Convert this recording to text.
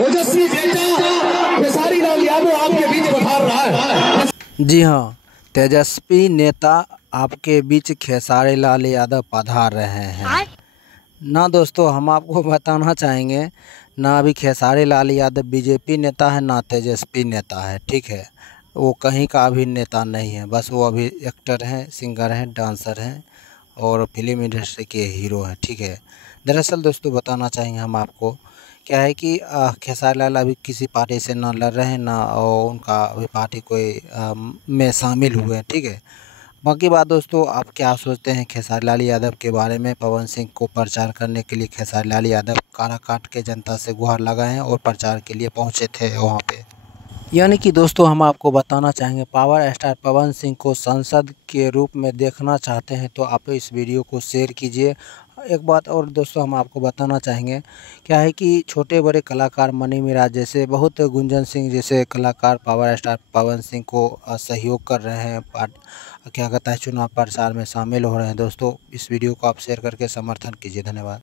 ओजस्वी बेटा खेसारी लाल यादव आपके बीच पधार रहा है। जी हाँ, तेजस्वी नेता आपके बीच खेसारी लाल यादव पधार रहे हैं ना। दोस्तों, हम आपको बताना चाहेंगे ना, अभी खेसारी लाल यादव बीजेपी नेता है ना तेजस्वी नेता है। ठीक है, वो कहीं का अभी नेता नहीं है, बस वो अभी एक्टर हैं, सिंगर हैं, डांसर हैं और फिल्म इंडस्ट्री के हीरो हैं। ठीक है, दरअसल दोस्तों बताना चाहेंगे हम आपको, क्या है कि खेसारी लाल अभी किसी पार्टी से ना लड़ रहे हैं ना और उनका अभी पार्टी कोई में शामिल हुए हैं। ठीक है, बाकी बात दोस्तों, आप क्या सोचते हैं खेसारी लाल यादव के बारे में? पवन सिंह को प्रचार करने के लिए खेसारी लाल यादव काराकाट के जनता से गुहार लगाए हैं और प्रचार के लिए पहुंचे थे वहां पे। यानी कि दोस्तों हम आपको बताना चाहेंगे, पावर स्टार पवन सिंह को सांसद के रूप में देखना चाहते हैं तो आप इस वीडियो को शेयर कीजिए। एक बात और दोस्तों हम आपको बताना चाहेंगे, क्या है कि छोटे बड़े कलाकार मनी मिराज जैसे, बहुत गुंजन सिंह जैसे कलाकार पावर स्टार पवन सिंह को सहयोग कर रहे हैं, क्या कहता है, चुनाव प्रचार में शामिल हो रहे हैं। दोस्तों इस वीडियो को आप शेयर करके समर्थन कीजिए। धन्यवाद।